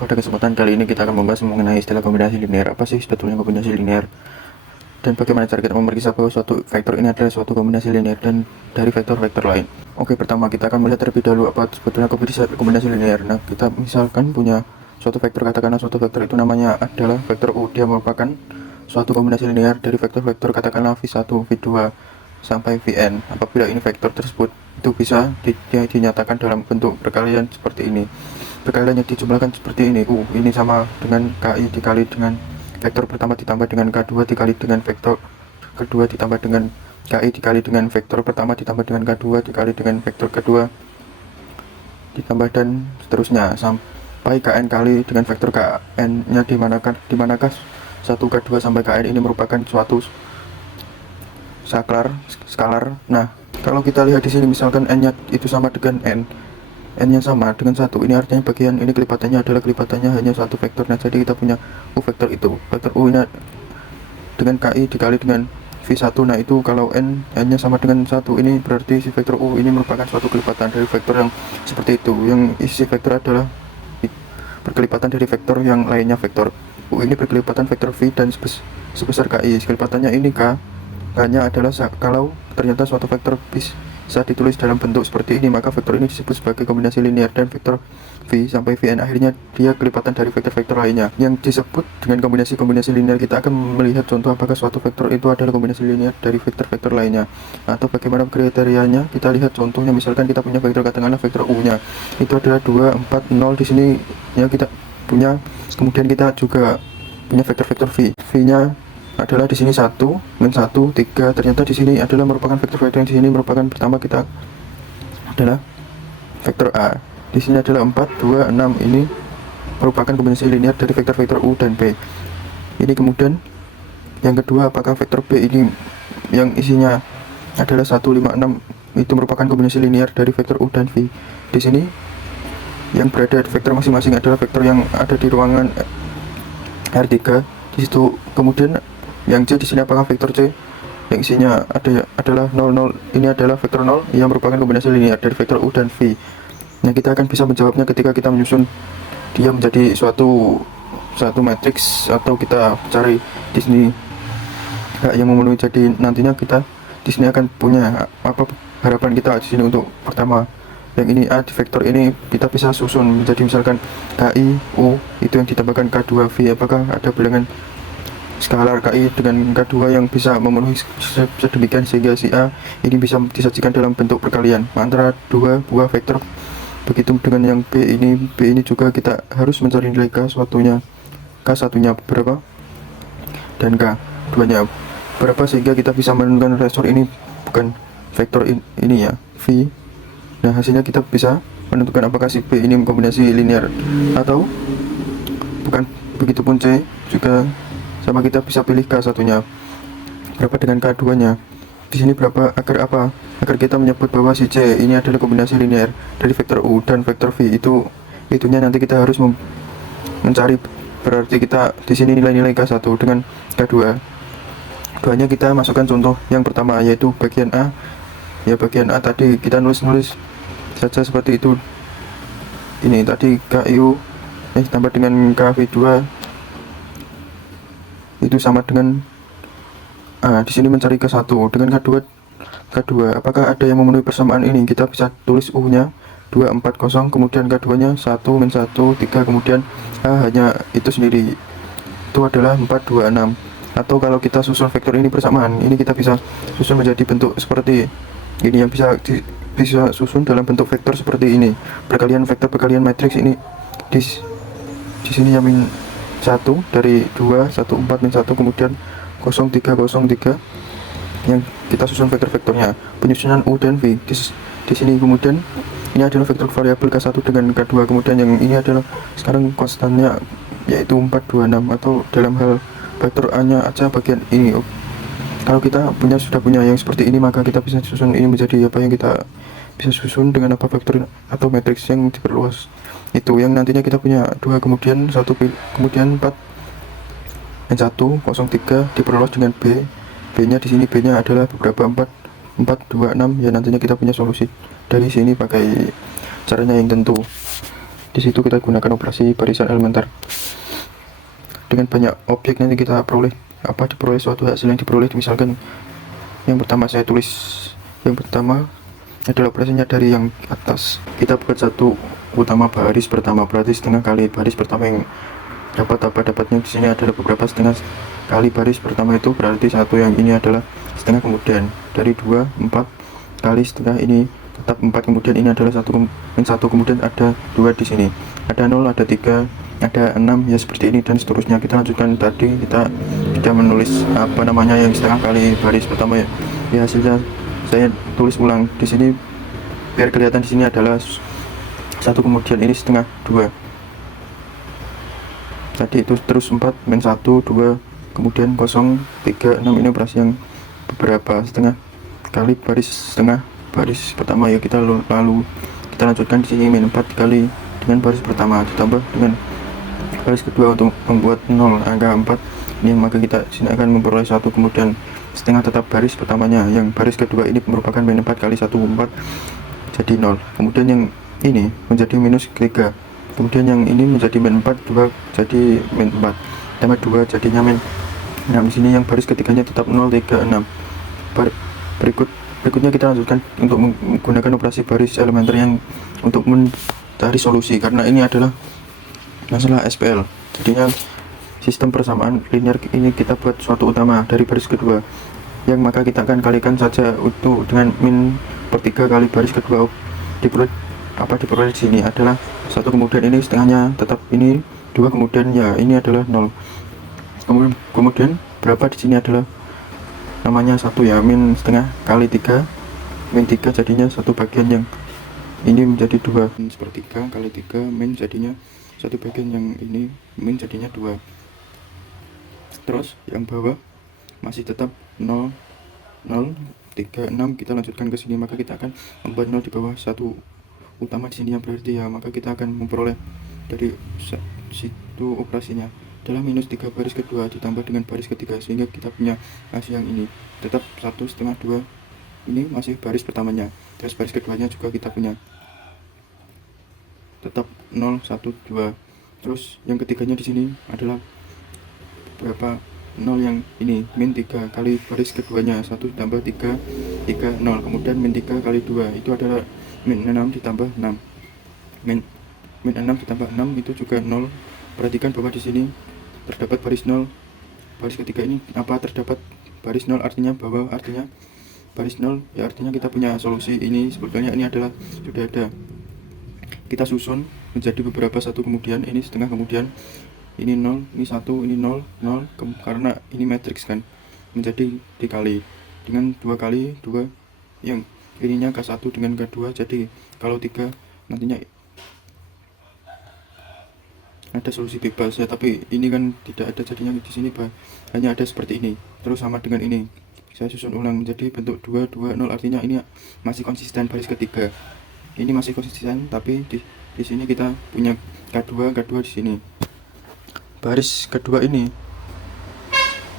Pada kesempatan kali ini kita akan membahas mengenai istilah kombinasi linear. Apa sih sebetulnya kombinasi linear? Dan bagaimana cara kita memeriksa bahwa suatu vektor ini adalah suatu kombinasi linear dan dari vektor-vektor lain. Oke, pertama kita akan melihat terlebih dahulu apa sebetulnya kombinasi linear. Nah, kita misalkan punya suatu vektor, katakanlah suatu vektor itu namanya adalah vektor U. Dia merupakan suatu kombinasi linear dari vektor-vektor katakanlah V1, V2 sampai Vn. Apabila ini vektor tersebut itu bisa dinyatakan dalam bentuk perkalian seperti ini. Perkalian yang dijumlahkan seperti ini, U ini sama dengan KI dikali dengan vektor pertama ditambah dengan K2 dikali dengan vektor kedua ditambah dengan KI dikali dengan vektor pertama ditambah dengan K2 dikali dengan vektor kedua ditambah dan seterusnya sampai Kn kali dengan vektor Kn nya dimanakah 1 K2 sampai Kn ini merupakan suatu skalar. Nah, kalau kita lihat di sini misalkan n nya itu sama dengan n nya sama dengan 1, ini artinya bagian ini kelipatannya adalah kelipatannya hanya satu vektor. Nah, jadi kita punya U vektor itu, vektor U ini dengan KI dikali dengan V1. Nah, itu kalau n nya sama dengan 1, ini berarti si vektor U ini merupakan suatu kelipatan dari vektor yang seperti itu, yang isi vektor adalah berkelipatan dari vektor yang lainnya. Vektor U ini berkelipatan vektor V dan sebesar KI. Kelipatannya ini K-nya adalah kalau ternyata suatu vektor bisa ditulis dalam bentuk seperti ini, maka vektor ini disebut sebagai kombinasi linear, dan vektor V sampai Vn akhirnya dia kelipatan dari vektor-vektor lainnya yang disebut dengan kombinasi linear. Kita akan melihat contoh apakah suatu vektor itu adalah kombinasi linear dari vektor-vektor lainnya atau bagaimana kriterianya. Kita lihat contohnya, misalkan kita punya vektor, katakanlah vektor U nya itu adalah 2, 4, 0 di sini ya kita punya. Kemudian kita juga punya vektor-vektor V nya adalah di sini 1 dan 1, 3. Ternyata di sini adalah merupakan vektor-vektor yang di sini merupakan pertama kita adalah vektor A. Di sini adalah 4, 2, 6. Ini merupakan kombinasi linear dari vektor-vektor U dan B. Ini kemudian yang kedua, apakah vektor B ini yang isinya adalah 1, 5, 6 itu merupakan kombinasi linear dari vektor U dan V. Di sini yang berada vektor masing-masing adalah vektor yang ada di ruangan R3 di situ. Kemudian yang C di sini apakah vektor C yang isinya adalah 0, 0. Ini adalah vektor 0 yang merupakan kombinasi linear dari vektor U dan V. Nah, kita akan bisa menjawabnya ketika kita menyusun dia menjadi suatu matriks, atau kita cari di sini yang memenuhi. Jadi nantinya kita di sini akan punya apa harapan kita di sini. Untuk pertama yang ini A di vektor ini kita bisa susun menjadi misalkan KI U itu yang ditambahkan K2 V. Apakah ada bilangan skalar KI dengan K2 yang bisa memenuhi sedemikian sehingga si A ini bisa disajikan dalam bentuk perkalian antara dua buah vektor. Begitu dengan yang B ini juga kita harus mencari nilai K1-nya berapa dan K2-nya berapa sehingga kita bisa menentukan resor ini bukan vektor ini ya V. Nah, hasilnya kita bisa menentukan apakah si B ini kombinasi linear atau bukan. Begitupun C juga sama, kita bisa pilih K1-nya berapa dengan K2-nya di sini berapa, agar kita menyebut bahwa si C ini adalah kombinasi linear dari vektor U dan vektor V. Itunya nanti kita harus mencari, berarti kita di sini nilai-nilai K1 dengan K2. Duanya kita masukkan contoh yang pertama, yaitu bagian A. Ya, bagian A tadi kita nulis saja seperti itu. Ini tadi KIU tambah dengan KV2 itu sama dengan A. Di sini mencari K1 dengan K2. Apakah ada yang memenuhi persamaan ini? Kita bisa tulis U-nya 240, kemudian K2-nya 1, min 1, 3, kemudian A hanya itu sendiri. Itu adalah 4, 2, 6. Atau kalau kita susun vektor ini bersamaan, ini kita bisa susun menjadi bentuk seperti ini, yang bisa susun dalam bentuk vektor seperti ini. Vektor perkalian matriks ini di sini yang min 1 dari 2, 1, 4, min 1, kemudian 0, 3, 0, 3 yang kita susun vektor-vektornya. Penyusunan U dan V di sini. Kemudian ini adalah vektor variabel K1 dengan K2. Kemudian yang ini adalah sekarang konstannya yaitu 4, 2, 6. Atau dalam hal vektor A nya aja bagian ini. Kalau kita sudah punya yang seperti ini, maka kita bisa susun ini menjadi apa yang kita bisa susun dengan apa vektor atau matriks yang diperluas. Itu yang nantinya kita punya 2, kemudian 1, kemudian 4 dan 1, 0, 3 diperluas dengan B. B-nya di sini, B-nya adalah beberapa 4, 2, 6. Ya, nantinya kita punya solusi dari sini pakai caranya yang tentu. Di situ kita gunakan operasi barisan elementer. Dengan banyak objek nanti kita diperoleh suatu hasil yang diperoleh. Misalkan yang pertama saya tulis, yang pertama adalah operasinya dari yang atas. Kita buat satu utama baris pertama, berarti setengah kali baris pertama yang dapatnya di sini adalah beberapa setengah kali baris pertama, itu berarti satu, yang ini adalah setengah, kemudian dari 2 4 kali setengah ini tetap 4, kemudian ini adalah 1, kemudian ada 2 di sini, ada 0, ada 3, ada 6, ya seperti ini dan seterusnya. Kita lanjutkan. Tadi kita sudah menulis yang setengah kali baris pertama ya hasilnya saya tulis ulang di sini biar kelihatan. Di sini adalah 1, kemudian ini setengah 2 tadi itu, terus 4 min 1 2, kemudian 0 3 6, ini operasi yang beberapa setengah kali setengah baris pertama ya. Lalu kita lanjutkan di sini min 4 kali dengan baris pertama ditambah dengan baris kedua untuk membuat 0 angka 4 ini, maka kita sini akan memperoleh 1, kemudian setengah tetap baris pertamanya, yang baris kedua ini merupakan min 4 kali 1 4 jadi 0, kemudian yang ini menjadi minus 3, kemudian yang ini menjadi min 4 2 jadi min 4 tambah 2 jadinya min 6. Di sini yang baris ketiganya tetap 0 3 6. Berikutnya kita lanjutkan untuk menggunakan operasi baris elementer yang untuk mencari solusi, karena ini adalah masalah SPL. Jadinya sistem persamaan linear ini kita buat suatu utama dari baris kedua, yang maka kita akan kalikan saja itu dengan min per 3 kali baris kedua. Diperoleh di sini adalah 1, kemudian ini setengahnya tetap ini 2, kemudian ya ini adalah 0. Kemudian berapa di sini adalah namanya 1 ya, min setengah kali 3 min 3 jadinya 1 bagian, yang ini menjadi 2 sepertiga kali 3 min jadinya 1 bagian, yang ini min jadinya 2. Terus yang bawah masih tetap 0 0 3 6. Kita lanjutkan ke sini, maka kita akan membuat 0 di bawah 1 utama di sini, yang berarti ya maka kita akan memperoleh dari situ operasinya adalah minus 3 baris kedua ditambah dengan baris ketiga, sehingga kita punya hasil yang ini tetap 1 setengah 2, ini masih baris pertamanya, terus baris keduanya juga kita punya tetap 0 1 2. Terus yang ketiganya di sini adalah berapa 0, yang ini min 3 kali baris keduanya 1 ditambah 3 3 0, kemudian min 3 kali 2 itu adalah min 6 ditambah 6, min 6 ditambah 6 itu juga 0. Perhatikan bahwa di sini terdapat baris 0, baris ketiga ini terdapat baris 0, artinya baris 0 ya, artinya kita punya solusi. Ini sebetulnya ini adalah sudah ada, kita susun menjadi beberapa 1, kemudian ini setengah, kemudian ini 0, ini 1, ini 0 0, karena ini matriks kan, menjadi dikali dengan 2 kali 2, yang ininya K1 dengan K2, jadi kalau 3 nantinya ada solusi bebas ya, tapi ini kan tidak ada, jadinya di sini hanya ada seperti ini. Terus sama dengan ini saya susun ulang menjadi bentuk 2 2 0, artinya ini masih konsisten baris ketiga, ini masih konsisten, tapi di sini kita punya K2 di sini. Baris kedua ini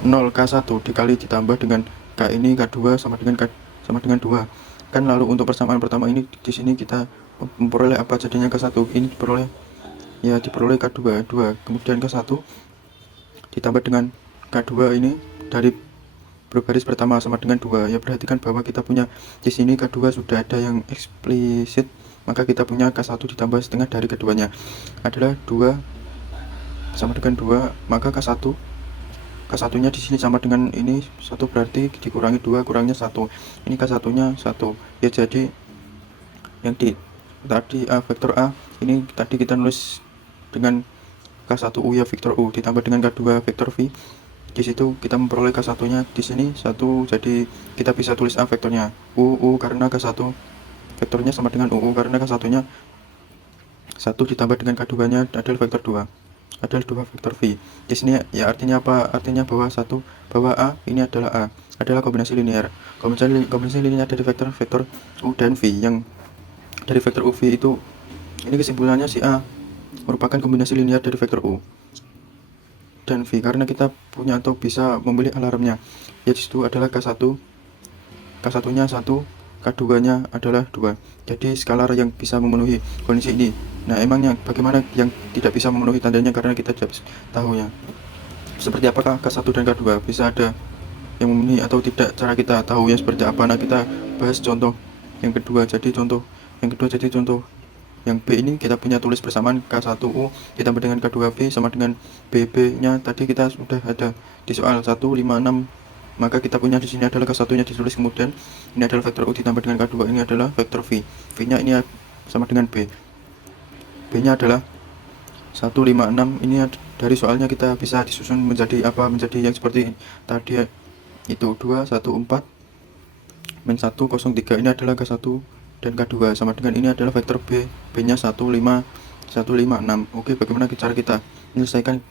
0 K1 dikali ditambah dengan K ini K2 sama dengan 2 kan. Lalu untuk persamaan pertama ini di sini kita memperoleh apa jadinya K1, ini diperoleh K2 2, kemudian K1 ditambah dengan K2 ini dari berbaris pertama sama dengan 2 ya. Perhatikan bahwa kita punya di sini K2 sudah ada yang eksplisit, maka kita punya K1 ditambah setengah dari keduanya adalah 2 sama dengan 2, maka K1 nya di sini sama dengan ini 1, berarti dikurangi 2 kurangnya 1, ini K1 nya 1 ya. Jadi yang tadi A vektor A ini tadi kita nulis dengan K1U ya vektor U ditambah dengan K2 vektor V, di situ kita memperoleh K1 nya di sini 1, jadi kita bisa tulis A vektornya U karena K1 vektornya sama dengan UU karena K1 nya 1 ditambah dengan K2 nya adalah vektor 2 adalah 2 vektor V. Di sini ya artinya apa? Artinya bahwa A ini adalah kombinasi linear. Kombinasi linear dari vektor U dan V, yang dari vektor UV itu ini kesimpulannya si A merupakan kombinasi linear dari vektor U dan V, karena kita punya atau bisa memilih alarmnya. Ya disitu adalah K1 nya 1 K2-nya adalah 2. Jadi skalar yang bisa memenuhi kondisi ini. Nah, emangnya bagaimana yang tidak bisa memenuhi tandanya karena kita tidak tahu ya. Seperti apakah K1 dan K2 bisa ada yang memenuhi atau tidak, cara kita tahu ya seperti apa. Nah, kita bahas contoh yang kedua. Jadi contoh yang B ini kita punya tulis bersamaan K1U ditambah dengan K2B sama dengan BB nya tadi kita sudah ada di soal 156. Maka kita punya di sini adalah K1 nya ditulis, kemudian ini adalah vektor U ditambah dengan K2 ini adalah vektor V. V nya ini sama dengan B. B nya adalah 156. Ini dari soalnya kita bisa disusun menjadi apa, menjadi yang seperti tadi itu 2 1 4 min 1 0 3. Ini adalah K1 dan K2 sama dengan ini adalah vektor B. B nya 156. Oke, bagaimana cara kita menyelesaikan?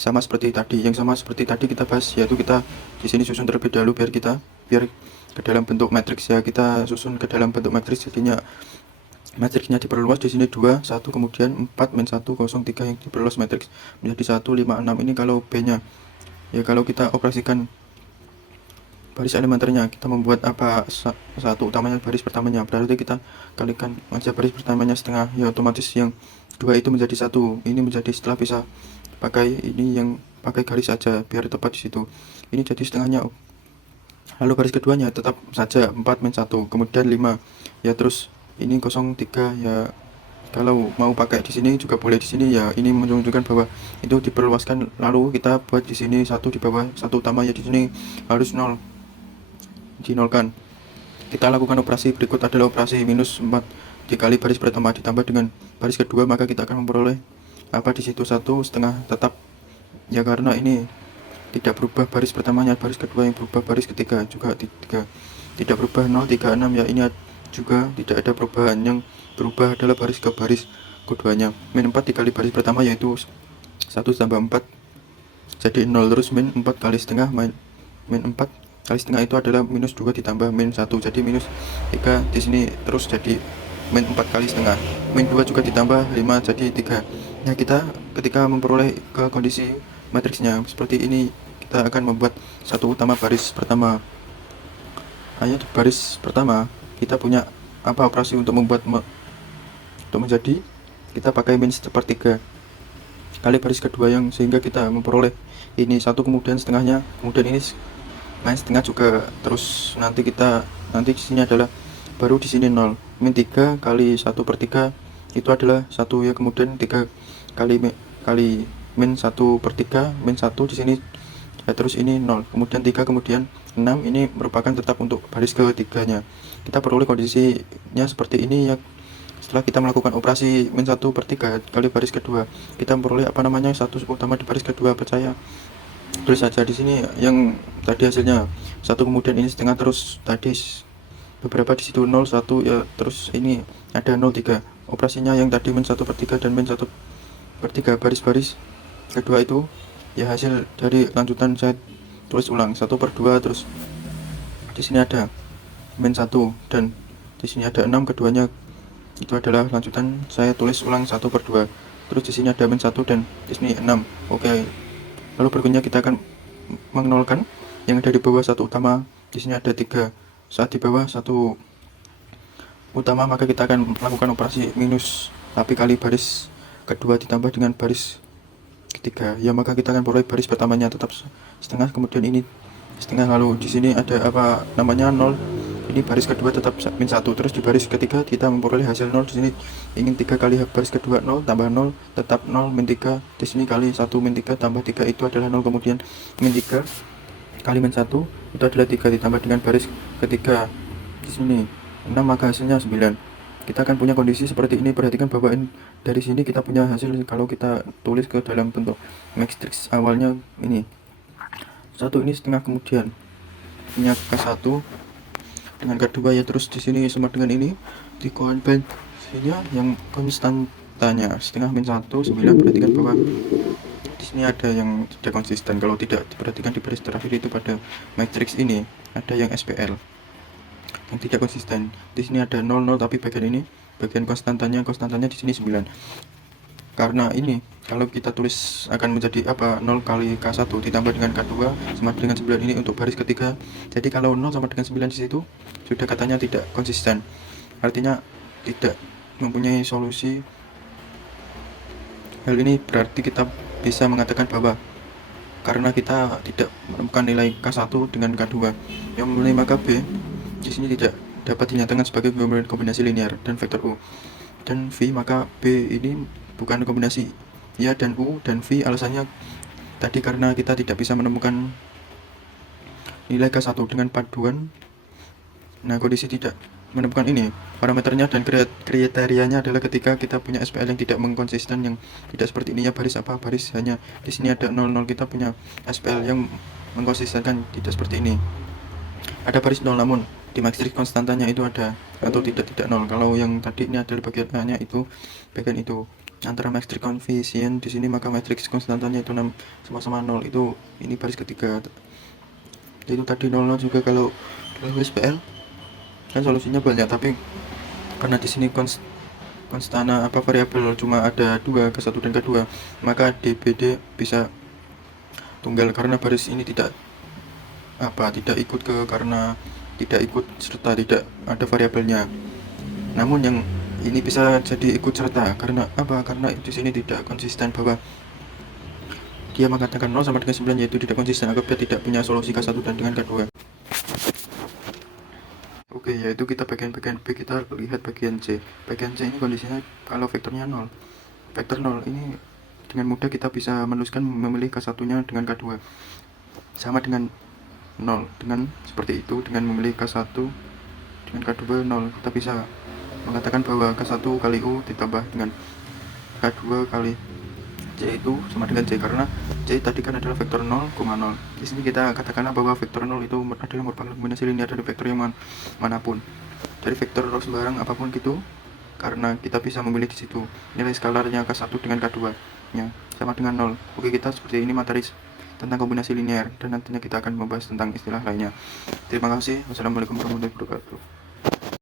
Sama seperti tadi, kita bahas, yaitu kita di sini susun terlebih dahulu biar ke dalam bentuk matriks ya. Kita susun ke dalam bentuk matriks, jadinya matriksnya diperluas di sini 2 1 kemudian 4 min 1 0 3 yang diperluas matriks menjadi 156. Ini kalau B-nya ya, kalau kita operasikan baris elementernya, kita membuat apa, satu utamanya baris pertamanya, berarti kita kalikan aja baris pertamanya setengah ya, otomatis yang 2 itu menjadi 1. Ini menjadi, setelah bisa pakai ini yang pakai garis saja biar tepat di situ, ini jadi setengahnya. Lalu baris keduanya tetap saja 4 min 1 kemudian 5 ya, terus ini 03 ya. Kalau mau pakai di sini juga boleh, di sini ya ini menunjukkan bahwa itu diperluaskan. Lalu kita buat di sini 1 di bawah 1 utama ya, di sini harus 0 dinolkan. Kita lakukan operasi berikut adalah operasi minus 4 dikali baris pertama ditambah dengan baris kedua, maka kita akan memperoleh apa di situ 1 setengah tetap ya, karena ini tidak berubah baris pertamanya, baris kedua yang berubah, baris ketiga juga tidak berubah 036 ya, ini juga tidak ada perubahan. Yang berubah adalah baris ke baris keduanya. Min 4 dikali baris pertama yaitu 1 tambah 4 jadi 0, terus min 4 kali setengah, min 4 kali setengah itu adalah minus 2 ditambah min 1 jadi minus 3 di sini, terus jadi min 4 kali setengah, min 2 juga ditambah 5 jadi 3. Nah, kita ketika memperoleh ke kondisi matriksnya seperti ini, kita akan membuat satu utama baris pertama. Hanya di baris pertama kita punya apa, operasi untuk membuat untuk menjadi, kita pakai min sepertiga kali baris kedua yang, sehingga kita memperoleh ini 1 kemudian setengahnya, kemudian ini min setengah juga, terus nanti di sini adalah baru di sini 0, min 3 kali 1/3 itu adalah 1 ya, kemudian 3 kali min 1/3 min 1 di sini ya, terus ini 0 kemudian 3 kemudian 6. Ini merupakan tetap untuk baris ketiganya. Kita peroleh kondisinya seperti ini ya. Setelah kita melakukan operasi min 1/3 kali baris kedua, kita memperoleh apa namanya, 1 utama di baris kedua. Percaya, tulis saja di sini yang tadi hasilnya 1 kemudian ini setengah, terus tadi beberapa di situ 0 1 ya, terus ini ada 03. Operasinya yang tadi min 1/3 dan min 1/3 baris-baris kedua itu ya, hasil dari lanjutan saya tulis ulang 1/2, terus di sini ada min 1 dan di sini ada 6, keduanya itu adalah lanjutan saya tulis ulang 1/2, terus di sini ada min 1 dan di sini 6. Oke, lalu berikutnya kita akan menolkan yang ada di bawah 1 utama, di sini ada 3. Saat di bawah 1 utama maka kita akan melakukan operasi minus tapi kali baris kedua ditambah dengan baris ketiga ya, maka kita akan peroleh baris pertamanya tetap setengah, kemudian ini setengah, lalu di sini ada apa namanya 0, ini baris kedua tetap min 1, terus di baris ketiga kita memperoleh hasil 0. Di sini ingin 3 kali baris kedua 0 tambah 0 tetap 0, min 3 di sini kali 1 min 3 tambah 3 itu adalah 0, kemudian min 3 kali min 1 itu adalah 3 ditambah dengan baris ketiga di sini 6, maka hasilnya 9. Kita akan punya kondisi seperti ini. Perhatikan bahwa dari sini kita punya hasil kalau kita tulis ke dalam bentuk matriks awalnya ini 1 ini setengah, kemudian punya K1 dengan K2 ya, terus di sini sama dengan ini di konvensinya yang konstantanya setengah min 1 9. Perhatikan bahwa di sini ada yang tidak konsisten. Kalau tidak diperhatikan di baris terakhir itu pada matriks ini ada yang SPL yang tidak konsisten. Di sini ada 00 tapi bagian ini bagian konstantanya di sini 9. Karena ini Kalau kita tulis akan menjadi apa, 0 kali K1 ditambah dengan K2 sama dengan 9 ini untuk baris ketiga. Jadi kalau 0 sama dengan 9 di situ sudah katanya tidak konsisten, artinya tidak mempunyai solusi. Hal ini berarti kita bisa mengatakan bahwa karena kita tidak menemukan nilai K1 dengan K2 yang mempunyai, maka B di sini tidak dapat dinyatakan sebagai kombinasi linear dan vektor U dan V, maka B ini bukan kombinasi ya dan U dan V. Alasannya tadi karena kita tidak bisa menemukan nilai K1 dengan paduan. Nah, kondisi tidak menemukan ini parameternya dan kriterianya adalah ketika kita punya SPL yang tidak mengkonsisten, yang tidak seperti ini ya, baris apa, baris hanya di sini ada 00, kita punya SPL yang mengkonsistenkan tidak seperti ini, ada baris 0 namun di matriks konstantanya itu ada atau tidak 0. Kalau yang tadi ini adalah bagian A nya itu, bagian itu antara matriks koefisien di sini, maka matriks konstantanya itu sama-sama 0, itu ini baris ketiga. Itu tadi 00 juga kalau SPL kan solusinya banyak, tapi karena di sini konstana apa variabel cuma ada 2, K1 dan K2, maka DBD bisa tunggal karena baris ini tidak ikut karena tidak ikut serta, tidak ada variabelnya. Namun yang ini bisa jadi ikut serta karena apa? Karena di sini tidak konsisten, bahwa dia mengatakan 0 sama dengan 9 yaitu tidak konsisten, agar dia tidak punya solusi K1 dan dengan K2. Oke, yaitu kita bagian B, kita lihat bagian C. Bagian C ini kondisinya kalau vektornya 0. Vektor 0 ini dengan mudah kita bisa menuliskan memilih K1-nya dengan K2 sama dengan 0, dengan seperti itu, dengan memilih K1 dengan K2 0, kita bisa mengatakan bahwa K1 kali U ditambah dengan K2 kali C itu sama dengan C, karena C tadi kan adalah vektor 0,0. Di sini kita katakanlah bahwa vektor 0 itu adalah merupakan kombinasi linear dari vektor yang manapun, dari vektor sembarang apapun gitu, karena kita bisa memilih di situ nilai skalarnya K1 dengan K2 nya sama dengan 0. Oke, kita seperti ini materi tentang kombinasi linear, dan nantinya kita akan membahas tentang istilah lainnya. Terima kasih. Wassalamualaikum warahmatullahi wabarakatuh.